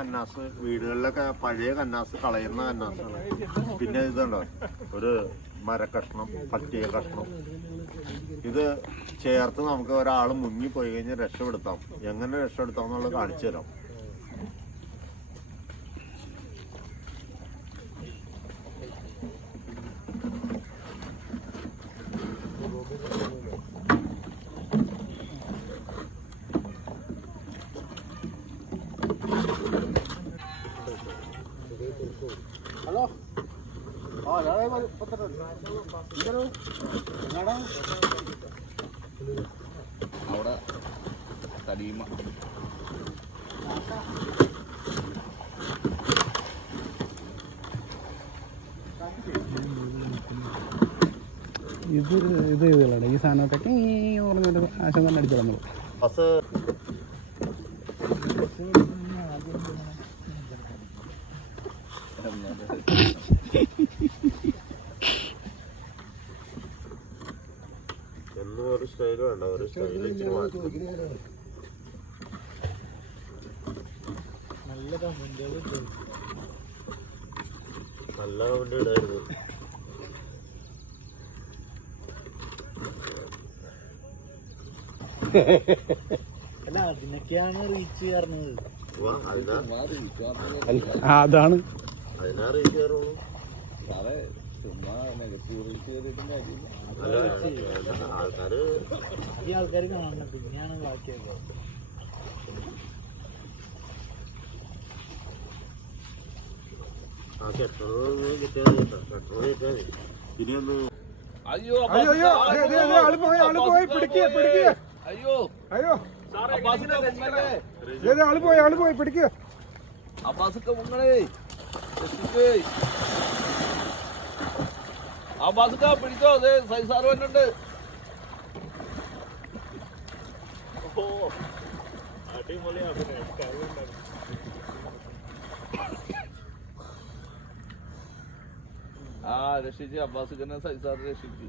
കന്നാസ് വീടുകളിലൊക്കെ പഴയ കന്നാസ് കളയുന്ന കന്നാസാണ്. പിന്നെ ഇതുണ്ടോ ഒരു മരക്കഷ്ണം, പട്ടിയ കഷ്ണം, ഇത് ചേർത്ത് നമുക്ക് ഒരാൾ മുങ്ങിപ്പോയി കഴിഞ്ഞാൽ രക്ഷപ്പെടുത്താം. എങ്ങനെ രക്ഷപ്പെടുത്താം എന്നുള്ളത് കാണിച്ചു തരാം. ഹലോ, അവിടെ സലീമ ഇത് ചെയ്തോളാം. ഈ സാധനത്തൊക്കെ ഈ പറഞ്ഞൊരു ആശം തന്നെ അടിച്ചു നമ്മൾ ബസ് എന്നും ഒരു സ്റ്റൈല് വേണ്ട, ഒരു സ്റ്റൈല് ഇച്ചിരി മാറ്റി. നല്ല കമന്റ് ഇടായിരുന്നു. അല്ല, അതിനൊക്കെയാണ് റീച്ച് പറഞ്ഞത്. അതാണ് അതിനാ റീച്ച് കയറുള്ളൂ. ആൾക്കാര് കാണണം, പിന്നെയാണ് ബാക്കിയൊക്കെ. ഇനിയൊന്ന് അയ്യോ അബ്ബാസൊക്കെ മുങ്ങളേ അബ്ബാസൊക്കെ പിടിച്ചോ. അതെ സൈസാറ് വന്നിട്ടുണ്ട്. ആ രക്ഷിച്ച് അബ്ബാസിനെ സൈസാറ് രക്ഷിച്ച്.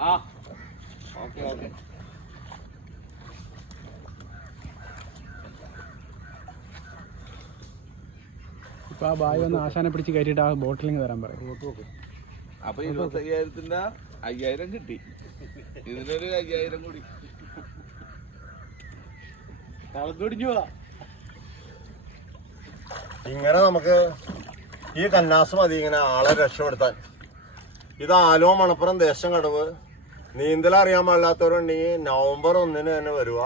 ആ ഓക്കെ ഓക്കെ. ഇപ്പൊ ആ ബായി ഒന്ന് ആശാനെ പിടിച്ച് കയറ്റിയിട്ട് ആ ബോട്ടിലിങ് തരാൻ പറയും. അപ്പൊ 25,000 5,000 കിട്ടി. ഇതിനൊരു 5,000 കൂടി കളഞ്ഞൊടിഞ്ഞു പോവാ. ഇങ്ങനെ നമുക്ക് ഈ കന്നാസ് മതി ഇങ്ങനെ ആളെ രക്ഷപ്പെടുത്താൻ. ഇത് ആലുവ മണപ്പുറം ദേശം കടവ്. നീന്തൽ അറിയാൻ പാടില്ലാത്തവരുണ്ടെങ്കിൽ നവംബർ 1 തന്നെ വരുക.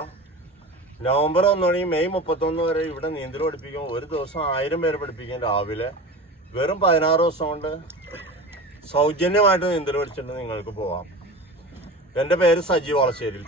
നവംബർ 1 മെയ് 31 വരെ ഇവിടെ നീന്തൽ പഠിപ്പിക്കും. ഒരു ദിവസം 1000 പേര് പഠിപ്പിക്കും. രാവിലെ വെറും 16 ദിവസം കൊണ്ട് സൗജന്യമായിട്ട് നീന്തൽ പഠിച്ചിട്ട് നിങ്ങൾക്ക് പോവാം. എൻ്റെ പേര് സജീവ് വളശ്ശേരി.